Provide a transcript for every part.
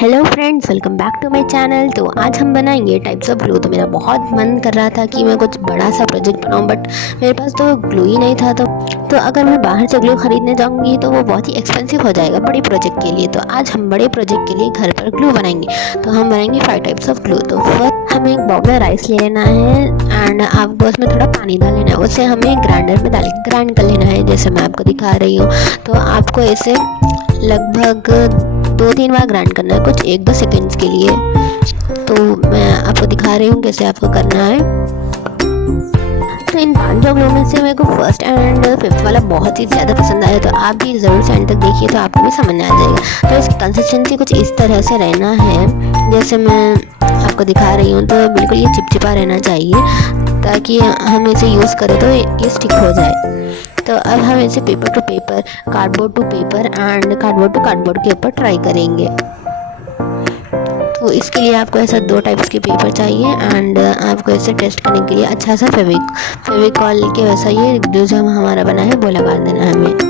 Hello friends, welcome back to my channel. तो आज हम बनाएंगे टाइप्स ऑफ ग्लू। तो मेरा बहुत मन कर रहा था कि मैं कुछ बड़ा सा प्रोजेक्ट बनाऊं, बट मेरे पास तो ग्लू ही नहीं था। तो अगर मैं बाहर से ग्लू खरीदने जाऊंगी तो वो बहुत ही एक्सपेंसिव हो जाएगा बड़े प्रोजेक्ट के लिए। तो आज हम बड़े प्रोजेक्ट के लिए घर पर ग्लू बनाएंगे। तो हम बनाएंगे 5 टाइप्स ऑफ ग्लू। तो फर्स्ट हमें एक बाउल में राइस ले लेना है एंड आपको उसमें थोड़ा पानी डाल लेना है। उसे हमें ग्राइंडर में डाल के ग्राइंड कर लेना है, जैसे मैं आपको दिखा रही हूँ। तो आपको इसे लगभग 2-3 बार ग्राइंड करना है, कुछ 1-2 सेकेंड्स के लिए। तो मैं आपको दिखा रही हूँ कैसे आपको करना है। तो इन 5 ग्लू में से मेरे को फर्स्ट एंड फिफ्थ वाला बहुत ही ज़्यादा पसंद आया। तो आप भी ज़रूर से एंड तक देखिए, तो आपको भी समझ में आ जाएगा। तो इसकी कंसिस्टेंसी कुछ इस तरह से रहना है जैसे मैं आपको दिखा रही हूँ। तो बिल्कुल ये चिपचिपा रहना चाहिए ताकि हम इसे यूज़ करें तो ये स्टिक हो जाए। तो अब हम इसे paper to paper, cardboard to paper and cardboard to cardboard के ऊपर ट्राई करेंगे। तो इसके लिए आपको ऐसा 2 टाइप्स के पेपर चाहिए एंड आपको इसे टेस्ट करने के लिए अच्छा सा फेविकॉल के वैसा ये ग्लू जो हमारा बना है वो लगा देना है हमें।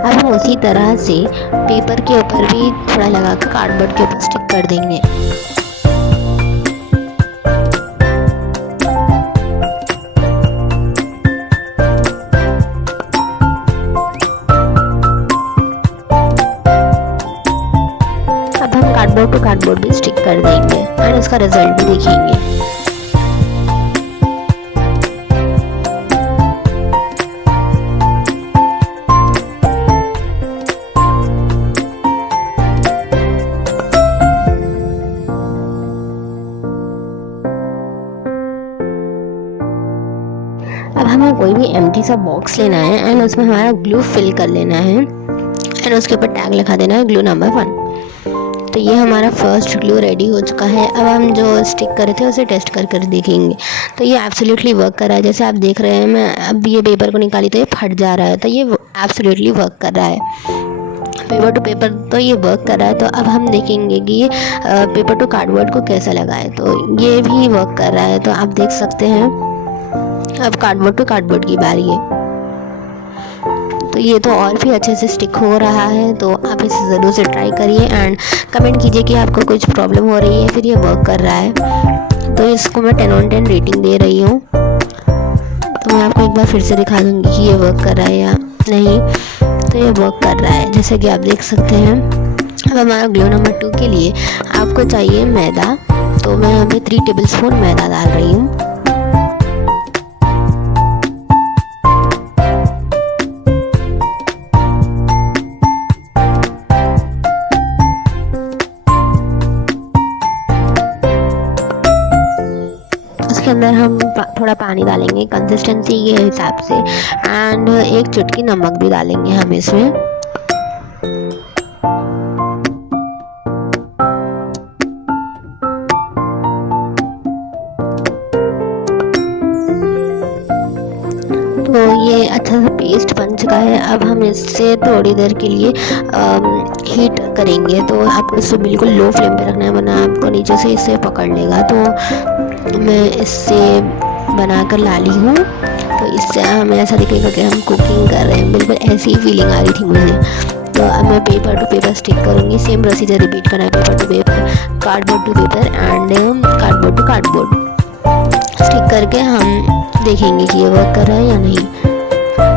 अब हम उसी तरह से पेपर के ऊपर भी थोड़ा लगा कर कार्डबोर्ड के ऊपर स्टिक कर देंगे। अब हम कार्डबोर्ड टू कार्डबोर्ड भी स्टिक कर देंगे एंड उसका रिजल्ट भी देखेंगे। अब हमें कोई भी एम्प्टी सा बॉक्स लेना है एंड उसमें हमारा ग्लू फिल कर लेना है एंड उसके ऊपर टैग लिखा देना है ग्लू नंबर 1। तो ये हमारा फर्स्ट ग्लू रेडी हो चुका है। अब हम जो स्टिक करे थे उसे टेस्ट कर कर देखेंगे। तो ये एब्सोल्युटली वर्क कर रहा है, जैसे आप देख रहे हैं। मैं अब ये पेपर को निकाली तो ये फट जा रहा है। तो ये एब्सोल्युटली वर्क कर रहा है। पेपर टू पेपर तो ये वर्क कर रहा है। तो अब हम देखेंगे कि ये पेपर टू कार्डबोर्ड को कैसा लगा है। तो ये भी वर्क कर रहा है। तो आप देख सकते हैं। अब कार्डबोर्ड टू कार्डबोर्ड की बारी है। तो ये तो और भी अच्छे से स्टिक हो रहा है। तो आप इसे ज़रूर से ट्राई करिए एंड कमेंट कीजिए कि आपको कुछ प्रॉब्लम हो रही है फिर ये वर्क कर रहा है। तो इसको मैं 10/10 रेटिंग दे रही हूँ। तो मैं आपको एक बार फिर से दिखा दूँगी कि ये वर्क कर रहा है या नहीं। तो ये वर्क कर रहा है, जैसे कि आप देख सकते हैं। अब हमारा ग्लू नंबर 2 के लिए आपको चाहिए मैदा। तो मैं अभी 3 टेबलस्पून मैदा डाल रही हूँ। उसके अंदर हम थोड़ा पानी डालेंगे कंसिस्टेंसी के हिसाब से एंड 1 चुटकी नमक भी डालेंगे हम इसमें। तो ये अच्छा सा पेस्ट बन चुका है। अब हम इससे थोड़ी देर के लिए हीट करेंगे। तो आपको इसे बिल्कुल लो फ्लेम पे रखना है, वरना आपको नीचे से इसे पकड़ लेगा। तो मैं इससे बनाकर ला ली हूँ। तो इससे हमें ऐसा दिखेगा कि हम कुकिंग कर रहे हैं, बिल्कुल ऐसी ही फीलिंग आ रही थी मुझे। तो अब मैं पेपर टू पेपर स्टिक करूँगी। सेम प्रोसीजर रिपीट करना है, paper to paper, cardboard to paper and cardboard to cardboard stick करके हम देखेंगे कि ये वर्क कर रहा है या नहीं।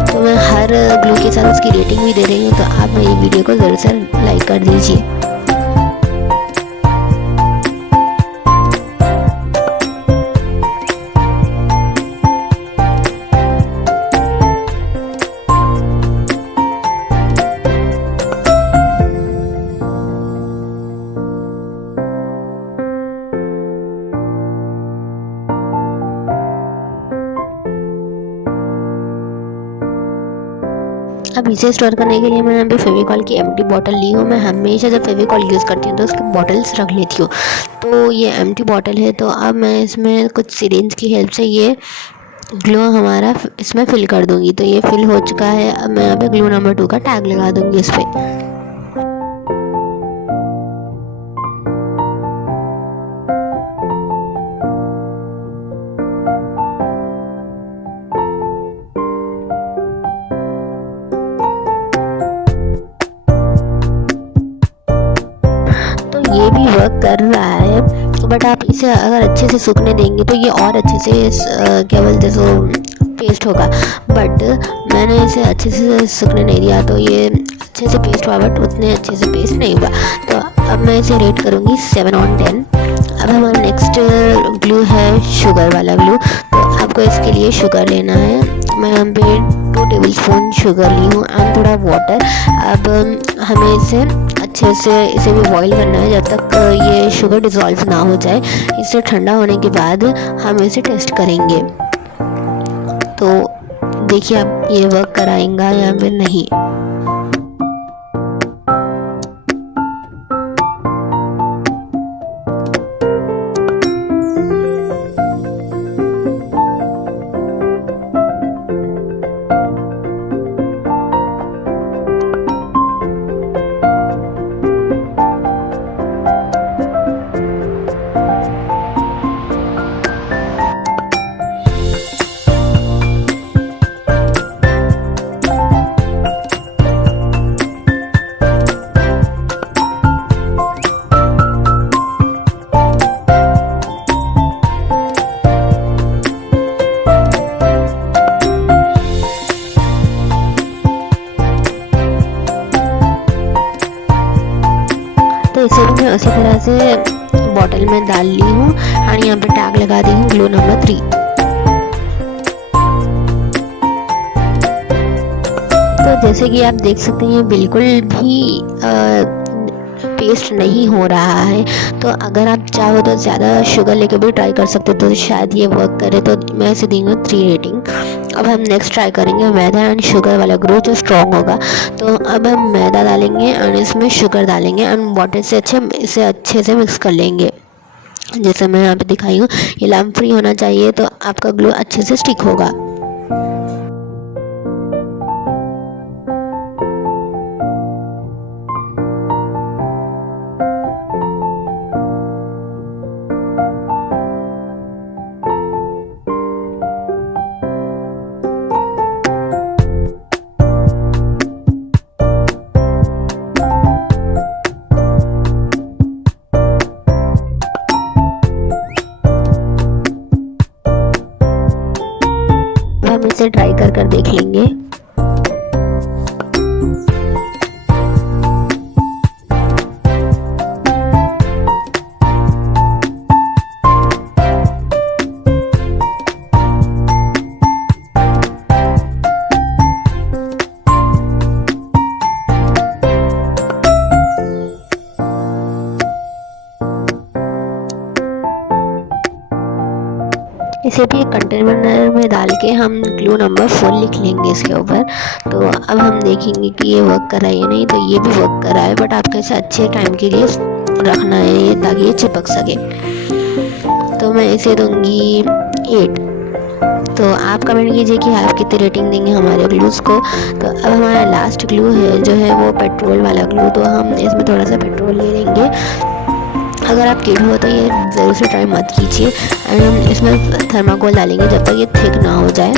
तो मैं हर ग्लू के साथ उसकी रेटिंग भी दे रही हूँ। तो आप मेरी वीडियो को ज़रूर से लाइक कर दीजिए। अब इसे स्टोर करने के लिए मैंने अभी फेविकॉल की एम्प्टी बॉटल ली हूँ। मैं हमेशा जब फेविकॉल यूज़ करती हूँ तो उसकी बॉटल्स रख लेती हूँ। तो ये एम्प्टी बॉटल है। तो अब मैं इसमें कुछ सिरिंज की हेल्प से ये ग्लू हमारा इसमें फिल कर दूँगी। तो ये फिल हो चुका है। अब मैं यहाँ पे ग्लू नंबर 2 का टैग लगा दूँगी इस पर। बट आप इसे अगर अच्छे से सूखने देंगे तो ये और अच्छे से क्या बोलते सो पेस्ट होगा। बट मैंने इसे अच्छे से सूखने नहीं दिया तो ये अच्छे से पेस्ट हुआ, बट उतने अच्छे से पेस्ट नहीं हुआ। तो अब मैं इसे रेट करूँगी 7/10। अब हमारा नेक्स्ट ग्लू है शुगर वाला ग्लू। तो आपको इसके लिए शुगर लेना है। मैं यहाँ पे 2 टेबलस्पून शुगर ली हूँ एंड थोड़ा वाटर। अब हमें इसे अच्छे से इसे भी बॉईल करना है जब तक ये शुगर डिज़ोल्व ना हो जाए। इसे ठंडा होने के बाद हम इसे टेस्ट करेंगे। तो देखिए आप ये वर्क कराएंगा या फिर नहीं। तो इसे भी मैं उसी तरह से बॉटल में डाल ली हूँ और यहाँ पे टैग लगा दी हूँ ग्लू नंबर 3। तो जैसे कि आप देख सकते हैं बिल्कुल भी पेस्ट नहीं हो रहा है। तो अगर आप चाहो तो ज़्यादा शुगर लेके भी ट्राई कर सकते हो, तो शायद ये वर्क करे। तो मैं इसे दूँगी 3 रेटिंग। अब हम नेक्स्ट ट्राई करेंगे मैदा एंड शुगर वाला ग्लू जो स्ट्रॉन्ग होगा। तो अब हम मैदा डालेंगे एंड इसमें शुगर डालेंगे एंड वाटर से इसे अच्छे से मिक्स कर लेंगे। जैसे मैं यहाँ पे दिखाई हूँ, ये लम्प फ्री होना चाहिए तो आपका ग्लू अच्छे से स्टिक होगा। हम इसे ट्राई कर देख लेंगे। इसे भी एक कंटेनर में डाल के हम ग्लू नंबर 4 लिख लेंगे इसके ऊपर। तो अब हम देखेंगे कि ये वर्क कर रहा है या नहीं। तो ये भी वर्क कर रहा है, बट आपको इसे अच्छे टाइम के लिए रखना है ये ताकि ये चिपक सके। तो मैं इसे दूंगी 8। तो आप कमेंट कीजिए कि आप कितनी रेटिंग देंगे हमारे ग्लूज़ को। तो अब हमारा लास्ट ग्लू है जो है वो पेट्रोल वाला ग्लू। तो हम इसमें थोड़ा सा पेट्रोल ले लेंगे। अगर आप किड हो तो ये ज़रूर से ट्राई मत कीजिए। एंड हम इसमें थर्माकोल डालेंगे जब तक ये थिक ना हो जाए।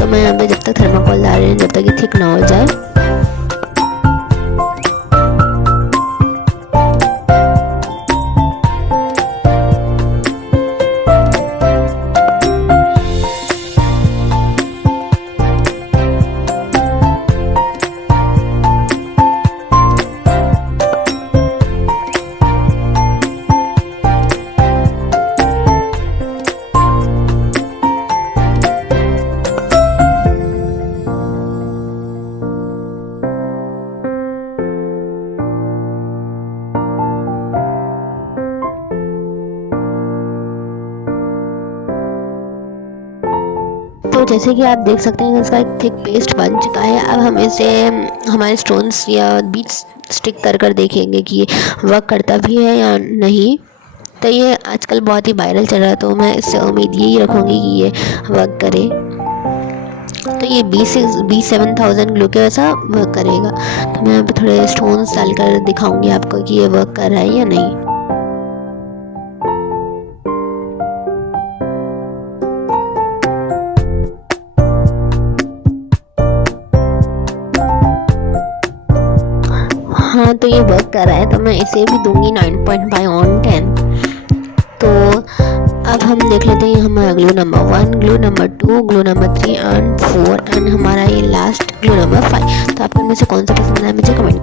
तो मैं यहाँ पे जब तक थर्माकोल डाल रही हूँ जब तक ये थिक ना हो जाए। तो जैसे कि आप देख सकते हैं इसका एक थिक पेस्ट बन चुका है। अब हम इसे हमारे स्टोन्स या बीड्स स्टिक कर देखेंगे कि ये वर्क करता भी है या नहीं। तो ये आजकल बहुत ही वायरल चल रहा है, तो मैं इससे उम्मीद यही रखूँगी कि ये वर्क करे। तो ये 27,000 ग्लू के वैसा वर्क करेगा। तो मैं यहाँ पे थोड़े स्टोन्स डालकर दिखाऊंगी आपको कि ये वर्क कर रहा है या नहीं। हाँ, तो ये वर्क कर रहा है। तो मैं इसे भी दूंगी 9.5/10। तो अब हम देख लेते हैं हमारा glue number 1, glue number 2, glue number 3 and 4 and हमारा ये लास्ट ग्लू नंबर 5। तो आपको इनमें से कौन सा पसंद आया मुझे कमेंट